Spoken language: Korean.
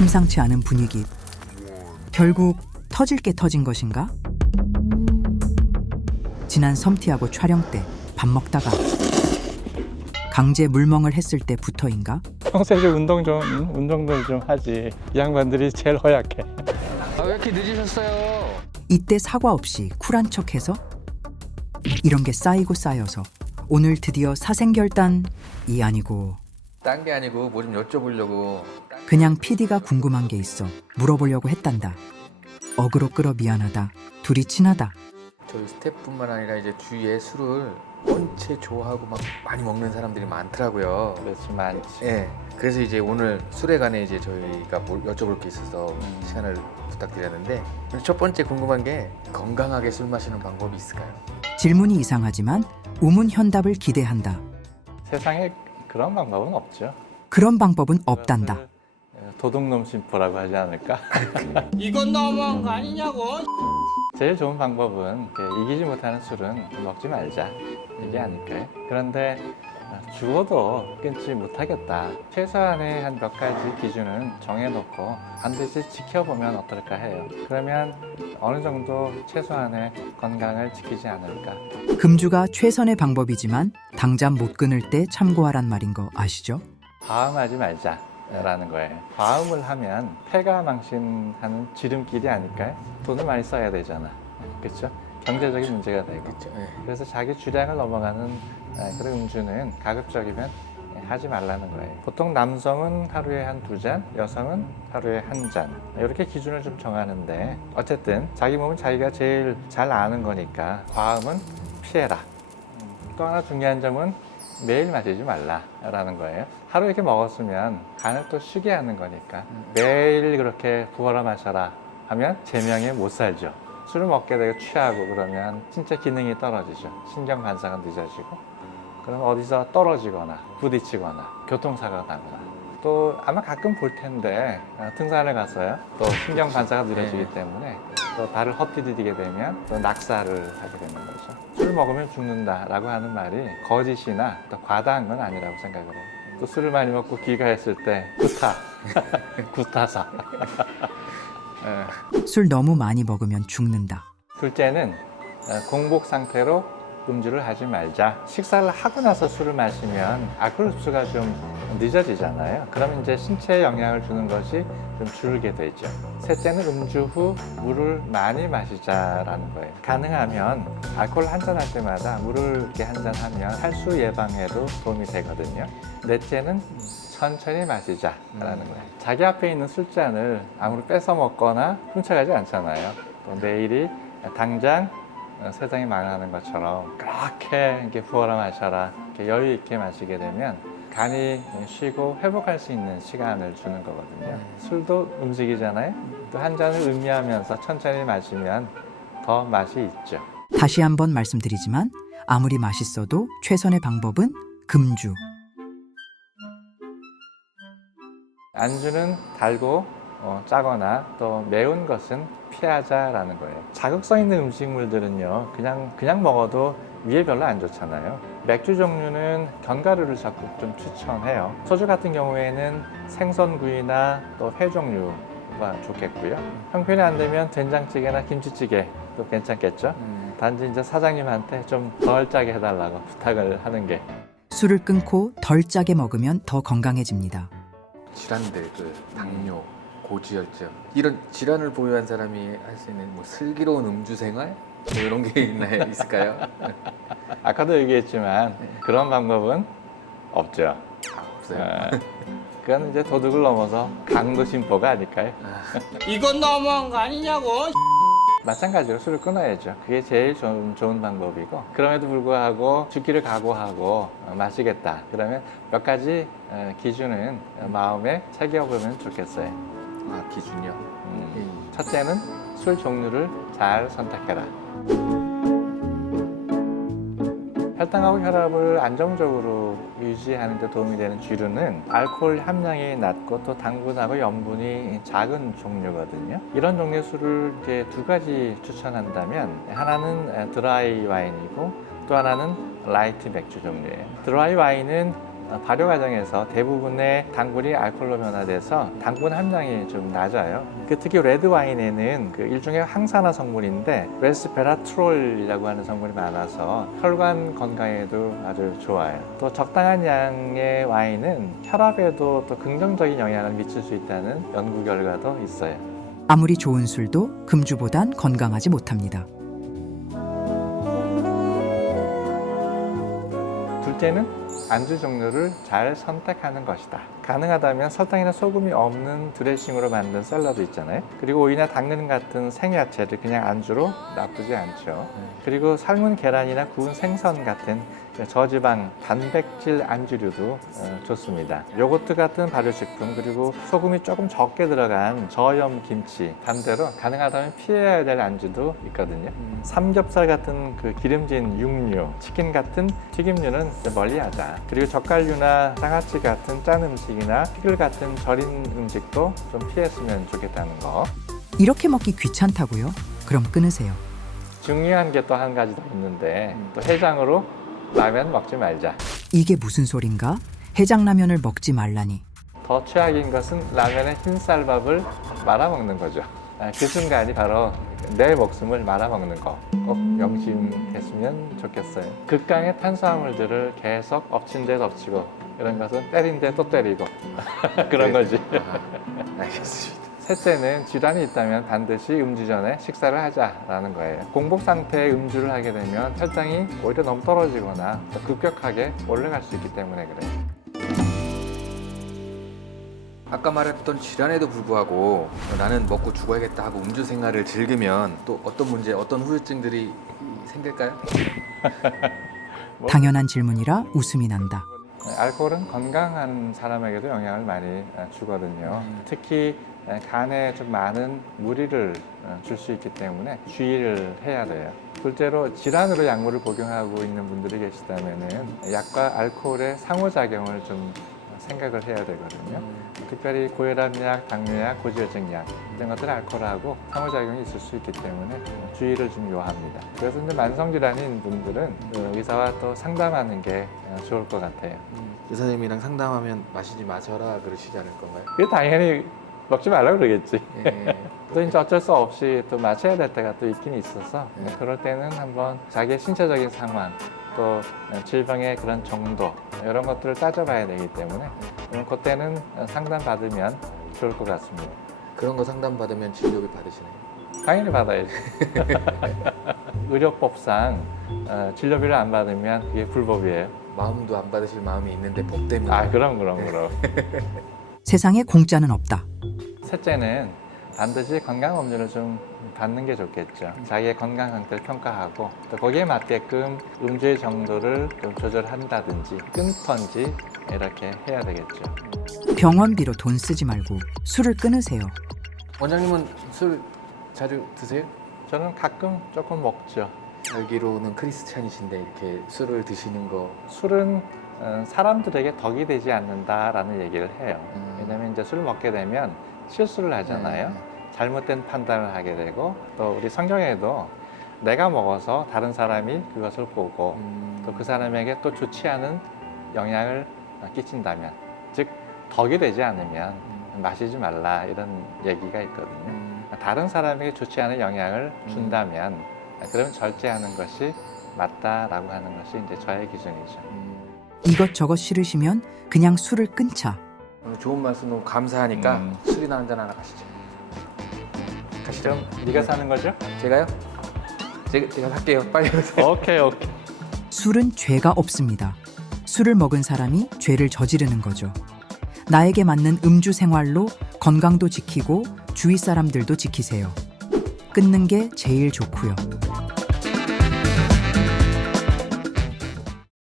심상치 않은 분위기. 결국 터질 게 터진 것인가? 지난 섬티아고 촬영 때 밥 먹다가 강제 물멍을 했을 때부터인가? 평소에 좀 운동도 좀 하지. 이 양반들이 제일 허약해. 아, 왜 이렇게 늦으셨어요? 이때 사과 없이 쿨한 척해서 이런 게 쌓이고 쌓여서 오늘 드디어 사생결단이 아니고 딴 게 아니고 뭐 좀 여쭤보려고. 그냥 PD가 궁금한 게 있어 물어보려고 했단다. 어그로 끌어 미안하다. 둘이 친하다. 저희 스태프뿐만 아니라 이제 주위에 술을 원체 좋아하고 막 많이 먹는 사람들이 많더라고요. 그렇지 많지. 예. 그래서 이제 오늘 술에 관해 이제 저희가 뭘 여쭤볼 게 있어서 시간을 부탁드렸는데 첫 번째 궁금한 게 건강하게 술 마시는 방법이 있을까요? 질문이 이상하지만 우문현답을 기대한다. 세상에 그런 방법은 없죠. 그런 방법은 없단다. 그것을 도둑놈 심보라고 하지 않을까? 이건 너무한 거 아니냐고. 제일 좋은 방법은 이기지 못하는 술은 먹지 말자 이게 아닐까요? 그런데 죽어도 끊지 못하겠다. 최소한의 한 몇 가지 기준은 정해놓고 반드시 지켜보면 어떨까 해요. 그러면 어느 정도 최소한의 건강을 지키지 않을까. 금주가 최선의 방법이지만 당장 못 끊을 때 참고하란 말인 거 아시죠? 과음하지 말자라는 거예요. 과음을 하면 폐가 망신하는 지름길이 아닐까요? 돈을 많이 써야 되잖아. 그렇죠? 경제적인 문제가 되고. 그렇죠. 예. 그래서 자기 주량을 넘어가는 그런 음주는 가급적이면 하지 말라는 거예요. 보통 남성은 하루에 한 2잔, 여성은 하루에 1잔 이렇게 기준을 좀 정하는데 어쨌든 자기 몸은 자기가 제일 잘 아는 거니까 과음은 피해라. 또 하나 중요한 점은 매일 마시지 말라라는 거예요. 하루 이렇게 먹었으면 간을 또 쉬게 하는 거니까 매일 그렇게 부어라 마셔라 하면 제명에 못 살죠. 술을 먹게 되고 취하고 그러면 신체 기능이 떨어지죠. 신경 반사가 늦어지고 그럼 어디서 떨어지거나 부딪히거나 교통사고가 나거나 또 아마 가끔 볼 텐데 등산을 갔어요. 또 신경 반사가 느려지기 때문에 또 발을 헛디디게 되면 또 낙사를 하게 되는 거죠. 술 먹으면 죽는다라고 하는 말이 거짓이나 또 과다한 건 아니라고 생각을 해요. 또 술을 많이 먹고 귀가했을 때 구타사. 술 너무 많이 먹으면 죽는다. 둘째는 공복 상태로 음주를 하지 말자. 식사를 하고 나서 술을 마시면 알코올 흡수가 좀 늦어지잖아요. 그러면 이제 신체에 영향을 주는 것이 좀 줄게 되죠. 셋째는 음주 후 물을 많이 마시자라는 거예요. 가능하면 알코올 한 잔 할 때마다 물을 이렇게 한 잔 하면 탈수 예방에도 도움이 되거든요. 넷째는 천천히 마시자라는 거예요. 자기 앞에 있는 술잔을 아무리 뺏어 먹거나 훔쳐가지 않잖아요. 또 내일이 당장 세상이 망하는 것처럼 그렇게 이렇게 부어라 마셔라 이렇게 여유 있게 마시게 되면 간이 쉬고 회복할 수 있는 시간을 주는 거거든요. 술도 음식이잖아요. 또 한 잔을 음미하면서 천천히 마시면 더 맛이 있죠. 다시 한번 말씀드리지만 아무리 맛있어도 최선의 방법은 금주. 안주는 달고 짜거나 또 매운 것은 피하자라는 거예요. 자극성 있는 음식물들은요 그냥 먹어도 위에 별로 안 좋잖아요. 맥주 종류는 견과류를 적극 좀 추천해요. 소주 같은 경우에는 생선구이나 또 회 종류가 좋겠고요. 형편이 안 되면 된장찌개나 김치찌개도 괜찮겠죠. 단지 이제 사장님한테 좀 덜 짜게 해달라고 부탁을 하는 게. 술을 끊고 덜 짜게 먹으면 더 건강해집니다. 질환들, 당뇨, 고지혈증 이런 질환을 보유한 사람이 할 수 있는 뭐 슬기로운 음주 생활 뭐 이런 게 있을까요? 아까도 얘기했지만 그런 방법은 없죠. 없어요. 그건 이제 도둑을 넘어서 강도 심보가 아닐까요? 이건 너무한 거 아니냐고. 마찬가지로 술을 끊어야죠. 그게 제일 좋은 방법이고 그럼에도 불구하고 죽기를 각오하고 마시겠다. 그러면 몇 가지 기준은 마음에 새겨보면 좋겠어요. 아, 기준이요? 첫째는 술 종류를 잘 선택해라. 혈당하고 혈압을 안정적으로 유지하는 데 도움이 되는 주류는 알코올 함량이 낮고 또 당분하고 염분이 작은 종류거든요. 이런 종류의 술을 이제 2가지 추천한다면 하나는 드라이 와인이고 또 하나는 라이트 맥주 종류예요. 드라이 와인은 발효 과정에서 대부분의 당분이 알코올로 변화돼서 당분 함량이 좀 낮아요. 특히 레드 와인에는 그 일종의 항산화 성분인데 레스베라트롤이라고 하는 성분이 많아서 혈관 건강에도 아주 좋아요. 또 적당한 양의 와인은 혈압에도 또 긍정적인 영향을 미칠 수 있다는 연구 결과도 있어요. 아무리 좋은 술도 금주보단 건강하지 못합니다. 둘째는 안주 종류를 잘 선택하는 것이다. 가능하다면 설탕이나 소금이 없는 드레싱으로 만든 샐러드 있잖아요. 그리고 오이나 당근 같은 생야채를 그냥 안주로 나쁘지 않죠. 그리고 삶은 계란이나 구운 생선 같은 저지방 단백질 안주류도 좋습니다. 요거트 같은 발효식품, 그리고 소금이 조금 적게 들어간 저염 김치, 반대로 가능하다면 피해야 될 안주도 있거든요. 삼겹살 같은 그 기름진 육류, 치킨 같은 튀김류는 멀리하자. 그리고 젓갈류나 장아찌 같은 짠 음식이나 피클 같은 절인 음식도 좀 피했으면 좋겠다는 거. 이렇게 먹기 귀찮다고요? 그럼 끊으세요. 중요한 게 또 한 가지 더 있는데 또 해장으로 라면 먹지 말자. 이게 무슨 소린가? 해장라면을 먹지 말라니. 더 최악인 것은 라면에 흰쌀밥을 말아먹는 거죠. 그 순간이 바로 내 목숨을 말아먹는 거. 꼭 명심했으면 좋겠어요. 극강의 탄수화물들을 계속 엎친 데 덮치고 이런 것은 때린 데 또 때리고 그런 거지. 알겠습니다. 셋째는 질환이 있다면 반드시 음주 전에 식사를 하자라는 거예요. 공복 상태의 음주를 하게 되면 혈당이 오히려 너무 떨어지거나 더 급격하게 올라갈 수 있기 때문에 그래요. 아까 말했던 질환에도 불구하고 나는 먹고 죽어야겠다 하고 음주 생활을 즐기면 또 어떤 문제, 어떤 후유증들이 생길까요? 당연한 질문이라 웃음이 난다. 알코올은 건강한 사람에게도 영향을 많이 주거든요. 특히 간에 좀 많은 무리를 줄 수 있기 때문에 주의를 해야 돼요. 둘째로 질환으로 약물을 복용하고 있는 분들이 계시다면은 약과 알코올의 상호작용을 좀 생각을 해야 되거든요. 특별히 고혈압약, 당뇨약, 고지혈증약 이런 것들은 알코올하고 상호작용이 있을 수 있기 때문에 주의를 좀 요합니다. 그래서 이제 만성질환인 분들은 의사와 또 상담하는 게 좋을 것 같아요. 의사 선생님이랑 상담하면 마시지 마셔라 그러시지 않을 건가요? 그게 당연히 먹지 말라고 그러겠지. 예. 또 이제 어쩔 수 없이 또 마셔야 될 때가 또 있긴 있어서 그럴 때는 한번 자기의 신체적인 상황, 또 질병의 그런 정도 이런 것들을 따져봐야 되기 때문에 그때는 상담받으면 좋을 것 같습니다. 그런 거 상담 받으면 진료비 받으시나요? 당연히 받아야지. 의료법상 진료비를 안 받으면 그게 불법이에요. 마음도 안 받으실 마음이 있는데 법 때문에. 아, 그럼. 세상에 공짜는 없다. 셋째는 반드시 건강 음료를 좀 받는 게 좋겠죠. 자기의 건강 상태를 평가하고 또 거기에 맞게끔 음주의 정도를 좀 조절한다든지 끊던지 이렇게 해야 되겠죠. 병원비로 돈 쓰지 말고 술을 끊으세요. 원장님은 술 자주 드세요? 저는 가끔 조금 먹죠. 알기로는 크리스찬이신데 이렇게 술을 드시는 거. 술은 사람들에게 덕이 되지 않는다라는 얘기를 해요. 왜냐하면 이제 술을 먹게 되면 실수를 하잖아요. 잘못된 판단을 하게 되고 또 우리 성경에도 내가 먹어서 다른 사람이 그것을 보고 또 그 사람에게 또 좋지 않은 영향을 끼친다면, 즉 덕이 되지 않으면 마시지 말라 이런 얘기가 있거든요. 다른 사람에게 좋지 않은 영향을 준다면 그러면 절제하는 것이 맞다라고 하는 것이 이제 저의 기준이죠. 이것저것 싫으시면 그냥 술을 끊자. 오늘 좋은 말씀 너무 감사하니까 술이나 한잔 하나 가시죠. 가시죠. 그럼 네가 사는 거죠? 제가요? 제가 살게요. 빨리 오세요. 오케이. 술은 죄가 없습니다. 술을 먹은 사람이 죄를 저지르는 거죠. 나에게 맞는 음주 생활로 건강도 지키고 주위 사람들도 지키세요. 끊는 게 제일 좋고요.